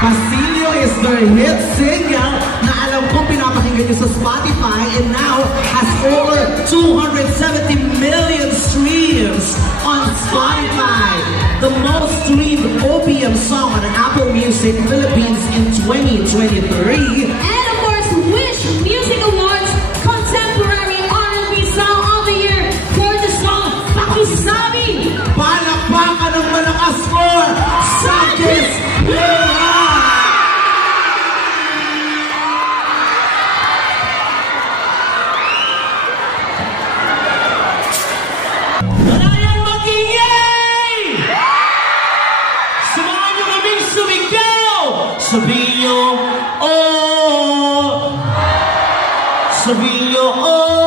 Pasilio is their hit single na alam ko pinapakinggan nyo sa Spotify and now has over 270 million streams on Spotify. The most streamed OPM song on Apple Music Philippines in 2023. And of course, Wish Music Awards Contemporary R&B Song of the Year for the song Pakisabi. Palakpakan ng malakas for Sakis Pera! Sabihin nyo, oh! Sabihin nyo, oh!